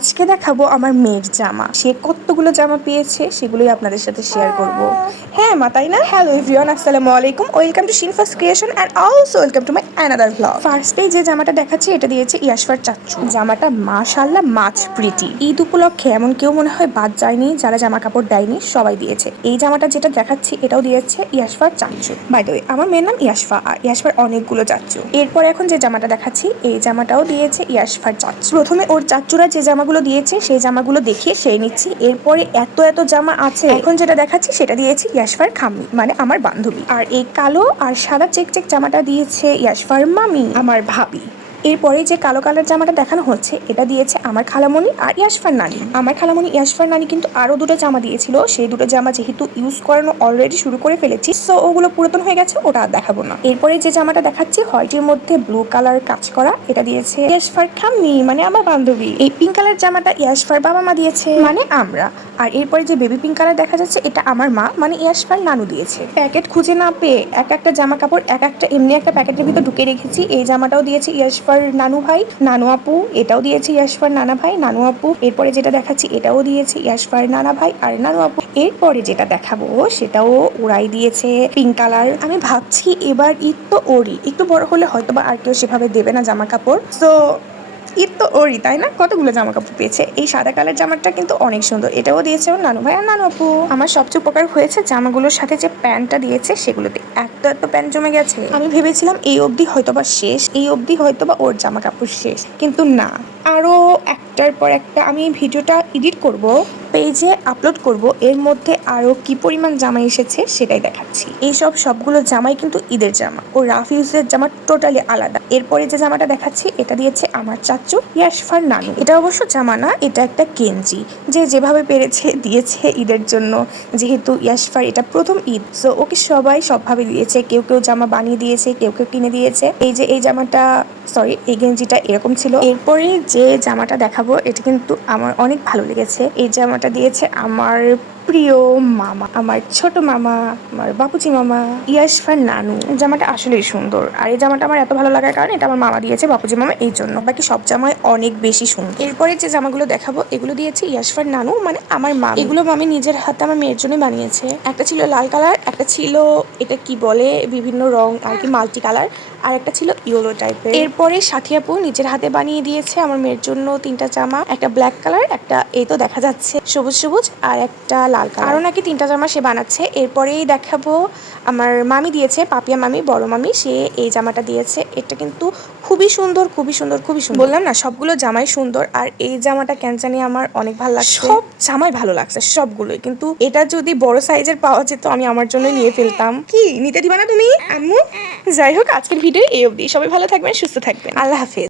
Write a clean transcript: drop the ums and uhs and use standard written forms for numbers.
আজকে দেখাবো আমার মেয়ের জামা। সে কতগুলো জামা পেয়েছে সেগুলোই আপনাদের সাথে শেয়ার করব। হ্যাঁ মা, তাই না? হ্যালো এভরিওয়ান, আসসালামু আলাইকুম, ওয়েলকাম টু শিনফাস creation and also welcome to my another vlog. ফার্স্টেই যে জামাটা দেখাচ্ছি এটা দিয়েছে ইয়াশফার চাচ্চু। জামাটা মাশাআল্লাহ মাছ প্রিটি। ঈদ উপলক্ষে এমন কেউ মনে হয় বাদ যায়নি যারা জামা কাপড় দেয়নি, সবাই দিয়েছে। এই জামাটা যেটা দেখাচ্ছি এটাও দিয়েছে ইয়াশফার চাচ্চু। বাই দ্য ওয়ে, আমার মেয়ের নাম ইয়াশফা আর ইয়াশফার অনেকগুলো চাচ্চু। এরপর এখন যে জামাটা দেখাচ্ছি এই জামাটাও দিয়েছে ইয়াশফার চাচ্চু। প্রথমে ওর চাচ্চুরা যে জামাগুলো দিয়েছে সেই জামাগুলো দেখিয়ে সেই নিচ্ছি। এরপরে এত এত জামা আছে। এখন যেটা দেখাচ্ছি সেটা দিয়েছি ইয়াশফার খাম্মি, মানে আমার বান্ধবী। আর এই কালো আর সাদা চেক চেক জামাটা দিয়েছে ইয়াশফার মামি, আমার ভাবি। এরপরে যে কালো কালার জামাটা দেখানো হচ্ছে এটা দিয়েছে আমার খালামণি আর ইয়াশফার নানি। আমার খালামণি ইয়াশফার নানি কিন্তু আরো দুটো জামা দিয়েছিল, সেই দুটো জামা যেহেতু ইউজ করানো অলরেডি শুরু করে ফেলেছি, সো ওগুলো পুরাতন হয়ে গেছে, ওটা আর দেখাবো না। এরপরে যে জামাটা দেখাচ্ছি হোয়াইটের মধ্যে ব্লু কালার কাজ করা, এটা দিয়েছে ইয়াশফার খাম্মি, মানে আমার বান্ধবী। এই পিঙ্ক কালার জামাটা ইয়াশফার বাবা মা দিয়েছে, মানে আমরা। আর এরপরে যে বেবি পিঙ্ক কালার দেখা যাচ্ছে এটা আমার মা, মানে ইয়াশফার নানু দিয়েছে। প্যাকেট খুঁজে না পেয়ে এক একটা জামা কাপড় এক একটা এমনি একটা প্যাকেটের ভিতর ঢুকে রেখেছি। এই জামাটাও দিয়েছে ইয়াশফার নানু ভাই, নানু আপু। এটাও দিয়েছে ইয়াশফার নানা ভাই, নানু আপু। এরপরে যেটা দেখাচ্ছি এটাও দিয়েছে ইয়াশফার নানা ভাই আর নানু আপু। এরপরে যেটা দেখাবো সেটাও ওরাই দিয়েছে পিঙ্ক কালার। আমি ভাবছি এবার ঈদ তো ওরই, একটু বড় হলে হয়তো বা আর কেউ সেভাবে দেবে না জামা কাপড়, তো ঈদ তো ওরই, তাই না? কতগুলো জামা কাপড় পেয়েছে। এই সাদা কালার জামাটা কিন্তু অনেক সুন্দর, এটাও দিয়েছে ওর নানু ভাই আর নানু আপু। আমার সবচেয়ে উপকার হয়েছে জামাগুলোর সাথে যে প্যান্টটা দিয়েছে সেগুলোতে এত এত প্যান্ট জমে গেছে। আমি ভেবেছিলাম এই অবধি হয়তোবা শেষ, এই অবধি হয়তোবা ওর জামা কাপড় শেষ, কিন্তু না, আরো একটার পর একটা আমি ভিডিওটা এডিট করব, পেজে আপলোড করব, এর মধ্যে আরো কি পরিমাণ জামা এসেছে সেটাই দেখাচ্ছি। এইসব সবগুলো জামাই কিন্তু ঈদের জামা, ও রাফিউজের জামা টোটালি আলাদা। এরপরে যে জামাটা দেখাচ্ছি এটা দিয়েছে আমার চাচু ইয়াশফার নানু। এটা অবশ্য জামা না, এটা একটা গেঞ্জি, যে যেভাবে পেরেছে দিয়েছে ঈদের জন্য। যেহেতু ইয়াশফার এটা প্রথম ঈদ, সো ওকে সবাই সবভাবে দিয়েছে। কেউ কেউ জামা বানিয়ে দিয়েছে, কেউ কেউ কিনে দিয়েছে। এই যে এই জামাটা, সরি এই গেঞ্জিটা এরকম ছিল। এরপরে যে জামাটা দেখাবো এটা কিন্তু আমার অনেক ভালো লেগেছে। এই জামাটা দিয়েছে আমার প্রিয় মামা, আমার ছোট মামা, আমার বাপুচি মামা, ইয়াশফার নানু। জামাটা আসলেই সুন্দর, আর এই জামাটা আমার এত ভালো লাগার কারণ এটা আমার মামা দিয়েছে, বাপুচি মামা, এই জন্য। বাকি সব জামাই অনেক বেশি সুন্দর। এরপরে যে জামাগুলো দেখাবো এগুলো দিয়েছে ইয়াশফার নানু, মানে আমার মা। এগুলো মামি নিজের হাতে আমার মেয়ের জন্য বানিয়েছে। একটা ছিল লাল কালার, একটা ছিল এটা কি বলে বিভিন্ন রং আর কি, মাল্টি কালার, আর একটা ছিল ইয়েলো টাইপের। এরপরে সাথী আপু নিজের হাতে বানিয়ে দিয়েছে আমার মেয়ের জন্য তিনটা জামা, একটা ব্ল্যাক কালার, একটা এই তো দেখা যাচ্ছে সবুজ সবুজ, আর একটা লাল কালার। আরো নাকি তিনটা জামা সে বানাচ্ছে। এরপরেই দেখাবো আমার মামি দিয়েছে, পাপিয়া মামি, বড় মামি, সে এই জামাটা দিয়েছে। এটা কিন্তু খুবই সুন্দর, খুবই সুন্দর, খুবই সুন্দর। বললাম না সবগুলো জামাই সুন্দর, আর এই জামাটা কেন জানি আমার অনেক ভালো লাগছে। সব জামাই ভালো লাগছে সবগুলোই, কিন্তু এটা যদি বড় সাইজের পাওয়া যেত আমি আমার জন্য নিয়ে ফেলতাম। কি নিতে দিবা না তুমি আম্মু? যাই হোক, আজকের ভিডিও এই অবধি। সবাই ভালো থাকবেন, সুস্থ থাকবেন, আল্লাহ হাফেজ।